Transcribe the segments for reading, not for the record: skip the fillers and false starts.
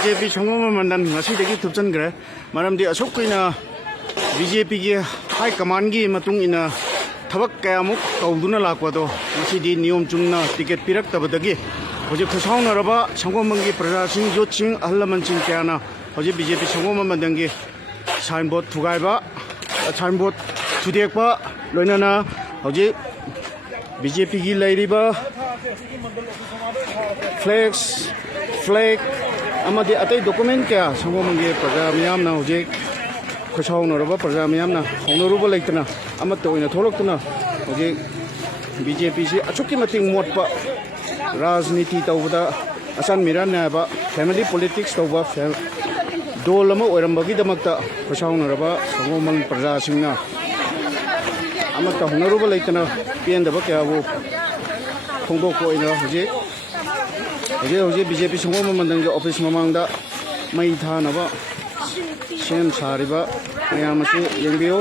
BJP 총무만 만난 ngasiꯗꯒꯤ ꯊꯨꯞꯆꯟꯈ꯭ꯔꯦ ꯃꯔꯝꯗꯤ ꯑꯁꯨꯛ ꯀꯨꯏꯅ BJPꯒꯤ ꯍꯥꯏ ꯀꯃꯥꯟꯒꯤ ꯃꯇꯨꯡ ꯏꯟꯅ ꯊꯕꯛ ꯀꯌꯥꯃꯨꯛ ꯇꯧꯗꯨꯅ ꯂꯥꯛꯄꯗꯣ ꯉꯁꯤꯗꯤ ꯅꯤꯌꯣꯝ ꯆꯨꯝꯅ ꯇꯤꯀꯦꯠ ꯄꯤꯔꯛꯇꯕꯗꯒꯤ ꯍꯧꯖꯤꯛ ꯈꯨꯠꯁꯥꯎꯅꯔꯕ ꯁꯪꯒꯣꯝꯕꯟꯒꯤ ꯄ꯭ꯔꯖꯥꯁꯤꯡ ꯌꯨꯠꯁꯤꯡ ꯑꯍꯜ ꯂꯃꯟꯁꯤꯡ ꯀꯌꯥꯅ ꯍꯧꯖꯤꯛ BJP ꯁꯪꯒꯣꯝꯕꯟ ꯃꯟꯗꯟꯒꯤ ꯁꯥꯏꯟꯕꯣꯔꯗ ꯊꯨꯒꯥꯏꯕ ꯁꯥꯏꯟꯕꯣꯔꯗ ꯊꯨꯗꯦꯛꯄ ꯂꯣꯏꯅꯅ ꯍꯧꯖꯤꯛ BJPꯒꯤ ꯂꯩꯔꯤꯕ ꯐ꯭ꯂꯦꯛ ꯑꯃꯗꯤ ꯑꯇꯩ ꯗꯣꯀꯨꯃꯦꯟ ꯀꯌꯥ ꯁꯪꯒꯣꯝꯕꯟꯒꯤ ꯄ꯭ꯔꯖꯥ ꯃꯤꯌꯥꯝꯅ ꯍꯧꯖꯤꯛ ꯈꯨꯠꯁꯥꯎꯅꯔꯕ ꯄ꯭ꯔꯖꯥ ꯃꯤꯌꯥꯝꯅ ꯍꯧꯅꯔꯨꯕ ꯂꯩꯇꯅ ꯑꯃꯠꯇ ꯑꯣꯏꯅ ꯊꯣꯛꯂꯛꯇꯨꯅ ꯍꯧꯖꯤꯛ BJPꯁꯤ ꯑꯁꯨꯛꯀꯤ ꯃꯇꯤꯛ ꯃꯣꯠꯄ ꯔꯥꯖꯅꯤꯇꯤ ꯇꯧꯕꯗ ꯑꯆꯥꯟ ꯃꯤꯔꯥꯟ ꯅꯥꯏꯕ ꯐꯦꯃꯤꯂꯤ ꯄꯣꯂꯤꯇꯤꯛꯁ ꯇꯧꯕ ꯗꯣꯜ ꯑꯃ ꯑꯣꯏꯔꯝꯕꯒꯤꯗꯃꯛꯇ ꯈꯨꯠꯁꯥꯎꯅꯔꯕ ꯁꯪꯒꯣꯝꯕꯟ ꯄ꯭ꯔꯖꯥꯁꯤꯡꯅ ꯑꯃꯠꯇ ꯍꯧꯅꯔꯨꯕ ꯂꯩꯇꯅ ꯄꯦꯟꯗꯕ ꯀꯌꯥꯕꯨ ꯐꯣꯡꯗꯣꯛꯄ ꯑꯣꯏꯅ ꯍꯧꯖꯤꯛ BJP ꯁꯪꯒꯣꯝꯕꯟ ꯃꯟꯗꯟꯒꯤ ꯑꯣꯐꯤꯁ ꯃꯃꯥꯡꯗ ꯃꯩ ꯊꯥꯅꯕ ꯁꯦꯝ ꯁꯥꯔꯤꯕ ꯃꯌꯥꯝ ꯑꯁꯤ ꯌꯦꯡꯕꯤꯌꯨ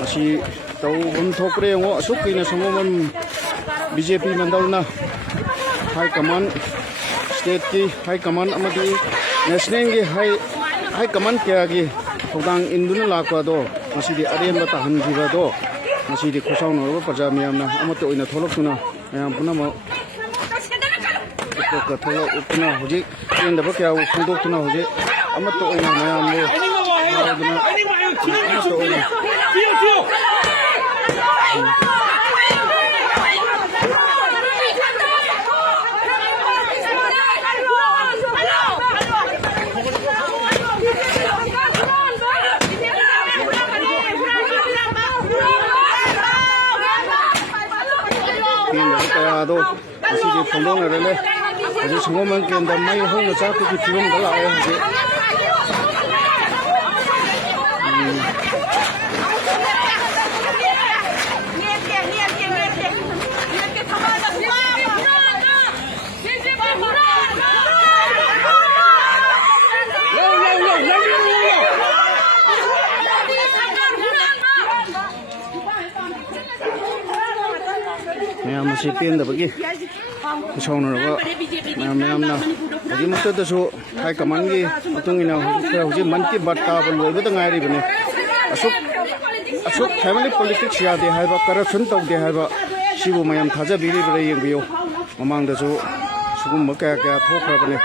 ꯃꯁꯤ ꯇꯧꯐꯝ ꯊꯣꯛꯄ꯭ꯔ ꯌꯦꯡꯉꯣ ꯑꯁꯨꯛ ꯀꯨꯏꯅ ꯁꯪꯒꯣꯝꯕꯟ BJP ꯃꯟꯗꯜꯅ ꯍꯥꯏ ꯀꯃꯥꯟ ꯁ꯭ꯇꯦꯠꯀꯤ ꯍꯥꯏ ꯀꯃꯥꯟ ꯑꯃꯗꯤ ꯅꯦꯁꯅꯦꯜꯒꯤ ꯍꯥꯏ ꯀꯃꯥꯟ ꯀꯌꯥꯒꯤ ꯊꯧꯗꯥꯡ ꯏꯟꯗꯨꯅ ꯂꯥꯛꯄꯗꯣ ꯉꯁꯤꯗꯤ ꯑꯔꯦꯝꯕ ꯇꯥꯍꯟꯈꯤꯕꯗꯣ ꯉꯁꯤꯗꯤ ꯈꯨꯠꯁꯥꯎꯅꯔꯕ ꯄ꯭ꯔꯖꯥ ꯃꯤꯌꯥꯝꯅ ꯑꯃꯠꯇ ꯑꯣꯏꯅ ꯊꯣꯛꯂꯛꯇꯨꯅ ꯃꯌꯥꯝ ꯄꯨꯝꯅꯃꯛ ꯊꯣꯛꯂꯛꯇꯨꯅ ꯍꯧꯖꯤꯛ ꯄꯦꯟꯗꯕ ꯀꯌꯥꯕꯨ ꯐꯣꯡꯗꯣꯛꯇꯨꯅ ꯍꯧꯖꯤꯛ ꯑꯃꯠꯇ ꯑꯣꯏꯅ ꯃꯌꯥꯝꯕꯨ ꯑꯃꯠꯇ ꯑꯣꯏꯅ ꯀꯌꯥꯗꯣ ꯉꯁꯤꯗꯤ ꯐꯣꯡꯗꯣꯛꯅꯔꯦ ꯍꯧꯖꯤꯛ ꯁꯪꯒꯣꯝꯕꯟ ꯀꯦꯟꯗ꯭ꯔ ꯃꯩ ꯍꯧꯅ ꯆꯥꯛꯄꯒꯤ ꯐꯤꯕꯝꯗ ꯂꯥꯛꯑꯦ ꯍꯧꯖꯤꯛ ꯃꯌꯥꯝ ꯑꯁꯤ ꯄꯦꯟꯗꯕꯒꯤ ꯈꯨꯠꯁꯥꯎꯅꯔꯕ ꯃꯌꯥꯝꯅ ꯍꯧꯖꯤꯛꯃꯛꯇꯗꯁꯨ ꯍꯥꯏ ꯀꯃꯥꯟꯒꯤ ꯃꯇꯨꯡ ꯏꯟꯅ ꯍꯧꯖꯤꯛ ꯃꯟ ꯀꯤ ꯕꯥꯠ ꯇꯥꯕ ꯂꯣꯏꯕꯗ ꯉꯥꯏꯔꯤꯕꯅꯤ ꯑꯁꯨꯛ ꯐꯦꯃꯤꯂꯤ ꯄꯣꯂꯤꯇꯤꯛꯁ ꯌꯥꯗꯦ ꯍꯥꯏꯕ ꯀꯔꯞꯁꯟ ꯇꯧꯗꯦ ꯍꯥꯏꯕ ꯁꯤꯕꯨ ꯃꯌꯥꯝ ꯊꯥꯖꯕꯤꯔꯤꯕ꯭ꯔꯥ ꯌꯦꯡꯕꯤꯌꯨ ꯃꯃꯥꯡꯗꯁꯨ ꯁꯤꯒꯨꯝꯕ ꯀꯌꯥ ꯊꯣꯛꯈ꯭ꯔꯕꯅꯤ